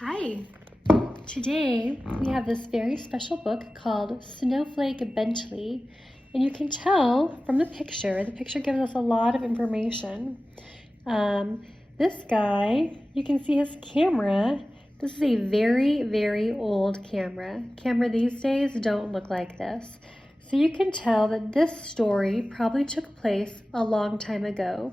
Hi! Today we have this very special book called Snowflake Bentley, and you can tell from the picture gives us a lot of information. This guy, you can see his camera. This is a very, very old camera. Camera these days don't look like this. So you can tell that this story probably took place a long time ago.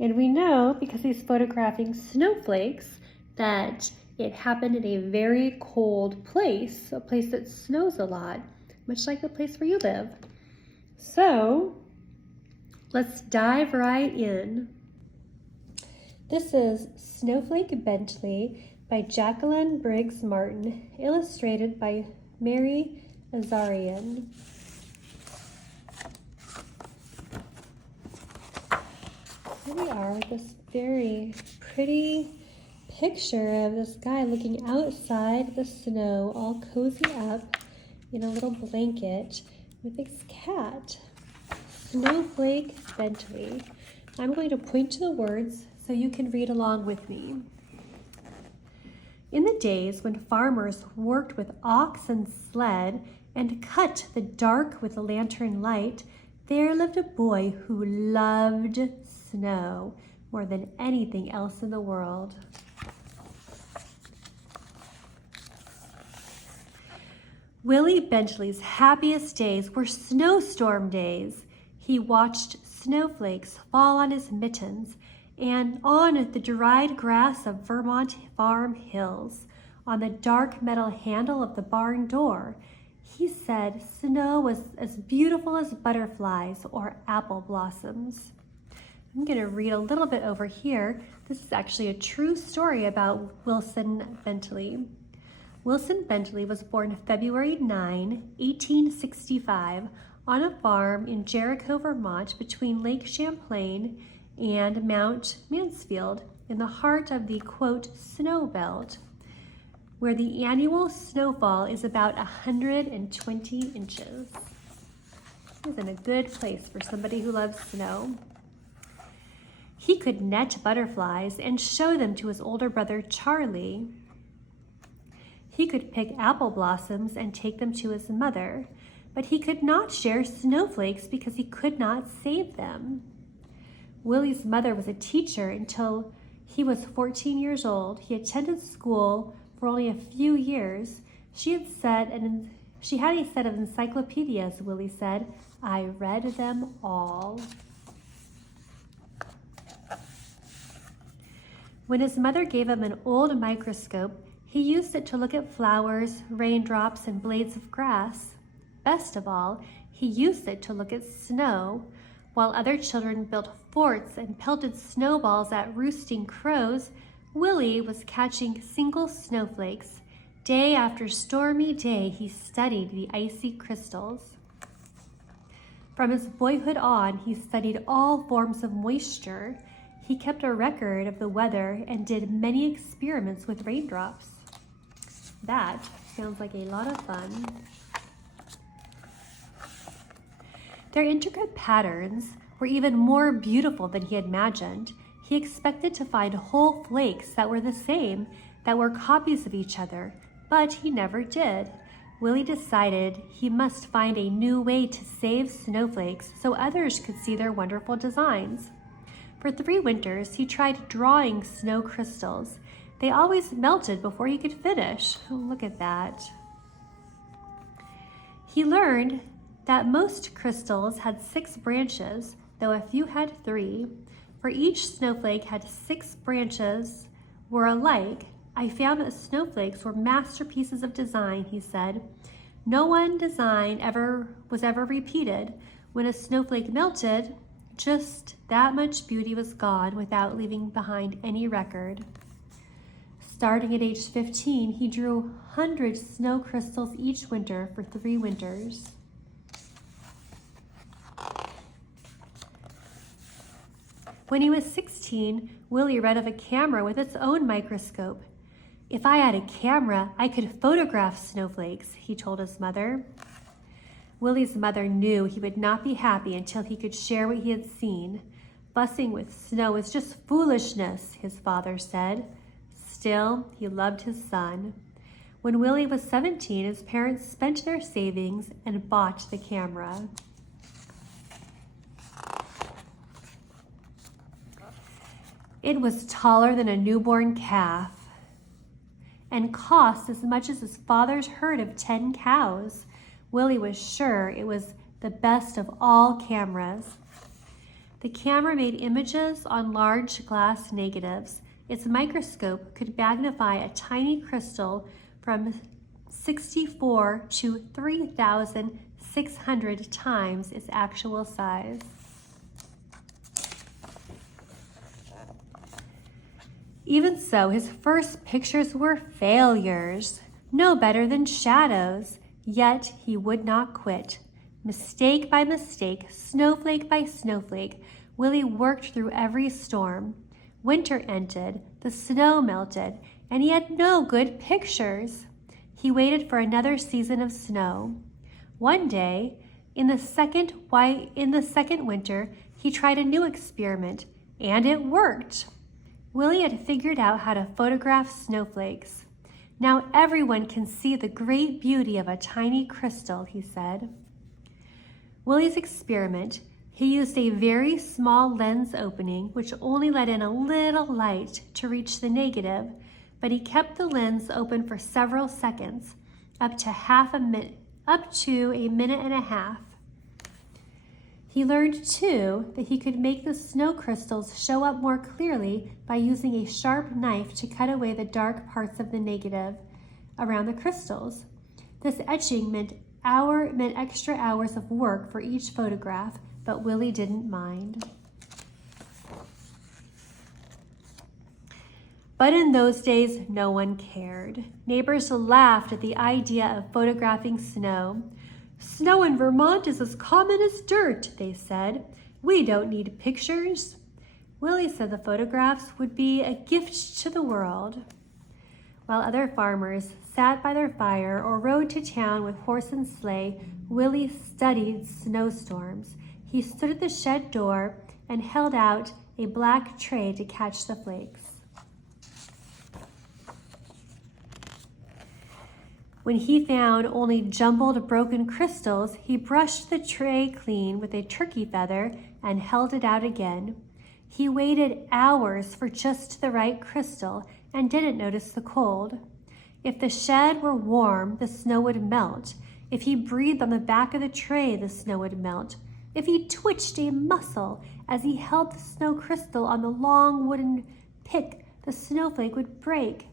And we know, because he's photographing snowflakes, that it happened in a very cold place, a place that snows a lot, much like the place where you live. So let's dive right in. This is Snowflake Bentley by Jacqueline Briggs Martin, illustrated by Mary Azarian. Here we are with this very pretty picture of this guy looking outside the snow, all cozy up in a little blanket with his cat. Snowflake Bentley. I'm going to point to the words so you can read along with me. In the days when farmers worked with ox and sled and cut the dark with a lantern light, there lived a boy who loved snow more than anything else in the world. Willie Bentley's happiest days were snowstorm days. He watched snowflakes fall on his mittens and on the dried grass of Vermont farm hills, on the dark metal handle of the barn door. He said snow was as beautiful as butterflies or apple blossoms. I'm going to read a little bit over here. This is actually a true story about Wilson Bentley. Wilson Bentley was born February 9, 1865, on a farm in Jericho, Vermont, between Lake Champlain and Mount Mansfield, in the heart of the, quote, snow belt, where the annual snowfall is about 120 inches. He's in a good place for somebody who loves snow. He could net butterflies and show them to his older brother, Charlie. He could pick apple blossoms and take them to his mother, but he could not share snowflakes because he could not save them. Willie's mother was a teacher until he was 14 years old. He attended school for only a few years. She had a set of encyclopedias, Willie said. I read them all. When his mother gave him an old microscope, he used it to look at flowers, raindrops, and blades of grass. Best of all, he used it to look at snow. While other children built forts and pelted snowballs at roosting crows, Willie was catching single snowflakes. Day after stormy day, he studied the icy crystals. From his boyhood on, he studied all forms of moisture. He kept a record of the weather and did many experiments with raindrops. That sounds like a lot of fun. Their intricate patterns were even more beautiful than he had imagined. He expected to find whole flakes that were the same, that were copies of each other, but he never did. Willie decided he must find a new way to save snowflakes so others could see their wonderful designs. For 3 winters, he tried drawing snow crystals. They always melted before he could finish. Oh, look at that. He learned that most crystals had 6 branches, though a few had 3. For each snowflake had 6 branches were alike. I found that snowflakes were masterpieces of design, he said. No one design was ever repeated. When a snowflake melted, just that much beauty was gone without leaving behind any record. Starting at age 15, he drew 100 snow crystals each winter for 3 winters. When he was 16, Willie read of a camera with its own microscope. If I had a camera, I could photograph snowflakes, he told his mother. Willie's mother knew he would not be happy until he could share what he had seen. Fussing with snow is just foolishness, his father said. still, he loved his son. When Willie was 17, his parents spent their savings and bought the camera. It was taller than a newborn calf and cost as much as his father's herd of 10 cows. Willie was sure it was the best of all cameras. The camera made images on large glass negatives. Its microscope could magnify a tiny crystal from 64 to 3,600 times its actual size. Even so, his first pictures were failures, no better than shadows, yet he would not quit. Mistake by mistake, snowflake by snowflake, Willie worked through every storm. Winter ended, the snow melted, and he had no good pictures. He waited for another season of snow. One day, in the second winter, he tried a new experiment, and it worked. Willie had figured out how to photograph snowflakes. Now everyone can see the great beauty of a tiny crystal, he said. Willie's experiment, he used a very small lens opening which only let in a little light to reach the negative, but he kept the lens open for several seconds, up to a minute and a half. He learned, too, that he could make the snow crystals show up more clearly by using a sharp knife to cut away the dark parts of the negative around the crystals. This etching meant extra hours of work for each photograph, but Willie didn't mind. But in those days, no one cared. Neighbors laughed at the idea of photographing snow. "Snow in Vermont is as common as dirt," they said. "We don't need pictures." Willie said the photographs would be a gift to the world. While other farmers sat by their fire or rode to town with horse and sleigh, Willie studied snowstorms. He stood at the shed door and held out a black tray to catch the flakes. When he found only jumbled broken crystals, he brushed the tray clean with a turkey feather and held it out again. He waited hours for just the right crystal and didn't notice the cold. If the shed were warm, the snow would melt. If he breathed on the back of the tray, the snow would melt. If he twitched a muscle as he held the snow crystal on the long wooden pick, the snowflake would break.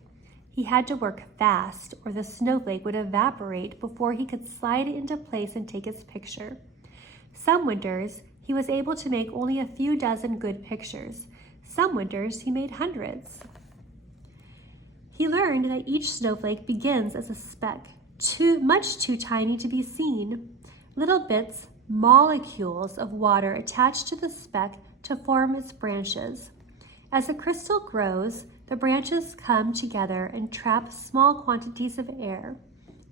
He had to work fast, or the snowflake would evaporate before he could slide it into place and take his picture. Some winters, he was able to make only a few dozen good pictures. Some winters, he made hundreds. He learned that each snowflake begins as a speck, much too tiny to be seen. Little bits, molecules of water attached to the speck to form its branches. As the crystal grows, the branches come together and trap small quantities of air.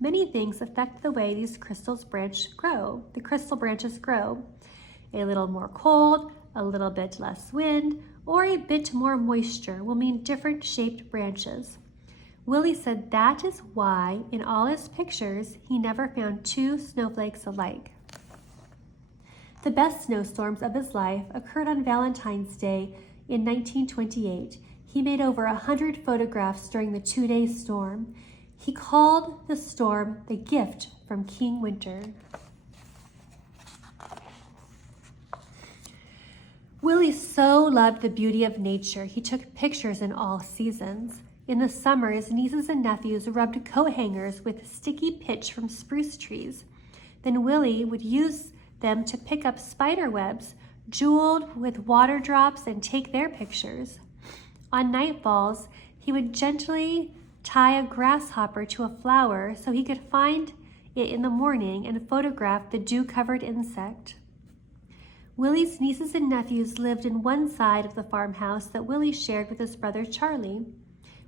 Many things affect the way these crystal branches grow. A little more cold, a little bit less wind, or a bit more moisture will mean different shaped branches. Willie said that is why, in all his pictures, he never found two snowflakes alike. The best snowstorms of his life occurred on Valentine's Day in 1928. He made over 100 photographs during the 2-day storm. He called the storm the gift from King Winter. Willie so loved the beauty of nature, he took pictures in all seasons. In the summer, his nieces and nephews rubbed coat hangers with sticky pitch from spruce trees. Then Willie would use them to pick up spider webs, jeweled with water drops, and take their pictures. On nightfalls, he would gently tie a grasshopper to a flower so he could find it in the morning and photograph the dew-covered insect. Willie's nieces and nephews lived in one side of the farmhouse that Willie shared with his brother Charlie.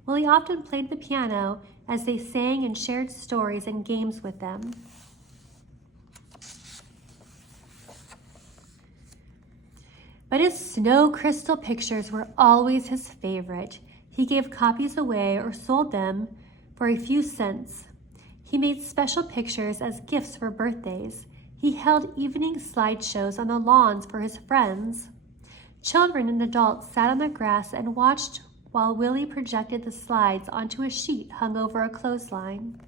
Willie often played the piano as they sang and shared stories and games with them. But his snow crystal pictures were always his favorite. He gave copies away or sold them for a few cents. He made special pictures as gifts for birthdays. He held evening slideshows on the lawns for his friends. Children and adults sat on the grass and watched while Willie projected the slides onto a sheet hung over a clothesline.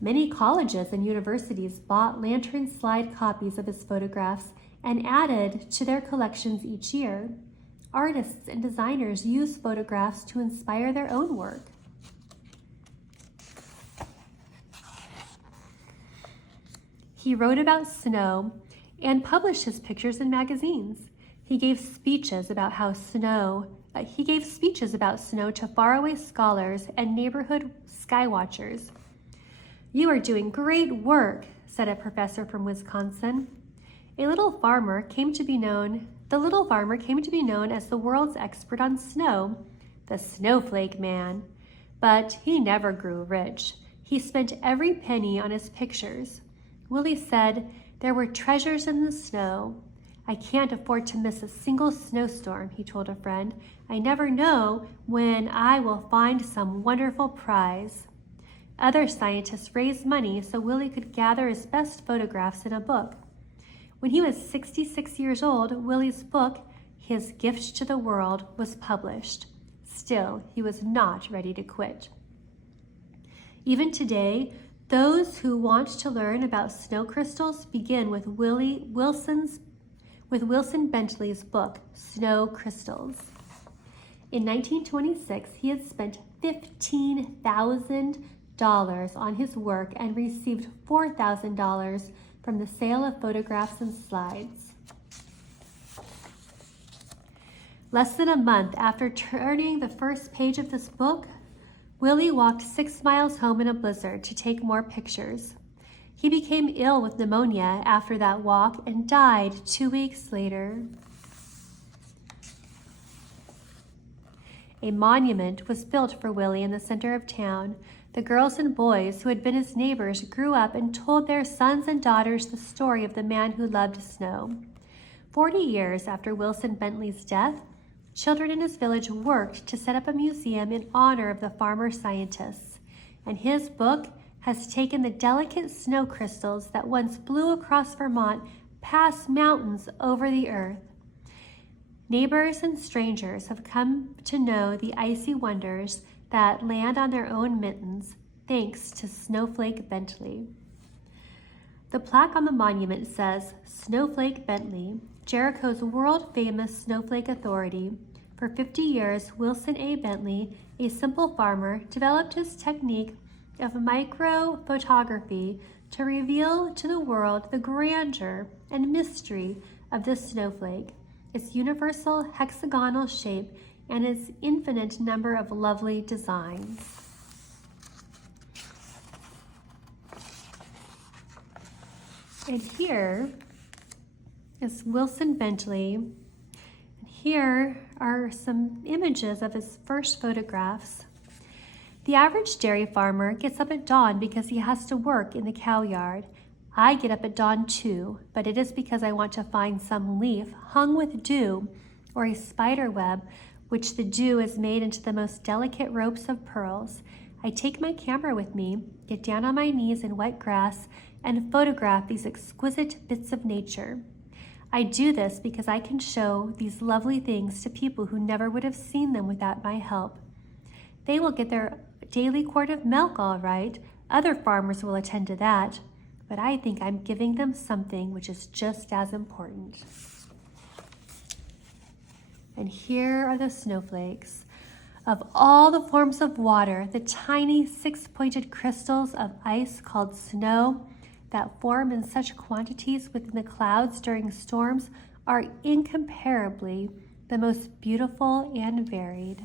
Many colleges and universities bought lantern slide copies of his photographs and added to their collections each year. Artists and designers use photographs to inspire their own work. He wrote about snow and published his pictures in magazines. He gave speeches about snow to faraway scholars and neighborhood skywatchers. "You are doing great work," said a professor from Wisconsin. The little farmer came to be known as the world's expert on snow, the Snowflake Man. But he never grew rich. He spent every penny on his pictures. Willie said, "There were treasures in the snow. I can't afford to miss a single snowstorm," he told a friend. "I never know when I will find some wonderful prize." Other scientists raised money so Willie could gather his best photographs in a book. When he was 66 years old, Willie's book, His Gift to the World, was published. Still, he was not ready to quit. Even today, those who want to learn about snow crystals begin with Wilson Bentley's book, Snow Crystals. In 1926, he had spent $15,000 on his work and received $4,000 from the sale of photographs and slides. Less than a month after turning the first page of this book, Willie walked 6 miles home in a blizzard to take more pictures. He became ill with pneumonia after that walk and died 2 weeks later. A monument was built for Willie in the center of town. The girls and boys who had been his neighbors grew up and told their sons and daughters the story of the man who loved snow. 40 years after Wilson Bentley's death, children in his village worked to set up a museum in honor of the farmer scientists, and his book has taken the delicate snow crystals that once blew across Vermont past mountains over the earth. Neighbors and strangers have come to know the icy wonders that land on their own mittens, thanks to Snowflake Bentley. The plaque on the monument says, "Snowflake Bentley, Jericho's world-famous snowflake authority. For 50 years, Wilson A. Bentley, a simple farmer, developed his technique of micro-photography to reveal to the world the grandeur and mystery of the snowflake, its universal hexagonal shape, and its infinite number of lovely designs." And here is Wilson Bentley. And here are some images of his first photographs. The average dairy farmer gets up at dawn because he has to work in the cow yard. I get up at dawn too, but it is because I want to find some leaf hung with dew or a spider web which the dew is made into the most delicate ropes of pearls. I take my camera with me, get down on my knees in wet grass, and photograph these exquisite bits of nature. I do this because I can show these lovely things to people who never would have seen them without my help. They will get their daily quart of milk all right. Other farmers will attend to that. But I think I'm giving them something which is just as important. And here are the snowflakes. Of all the forms of water, the tiny 6-pointed crystals of ice called snow that form in such quantities within the clouds during storms are incomparably the most beautiful and varied.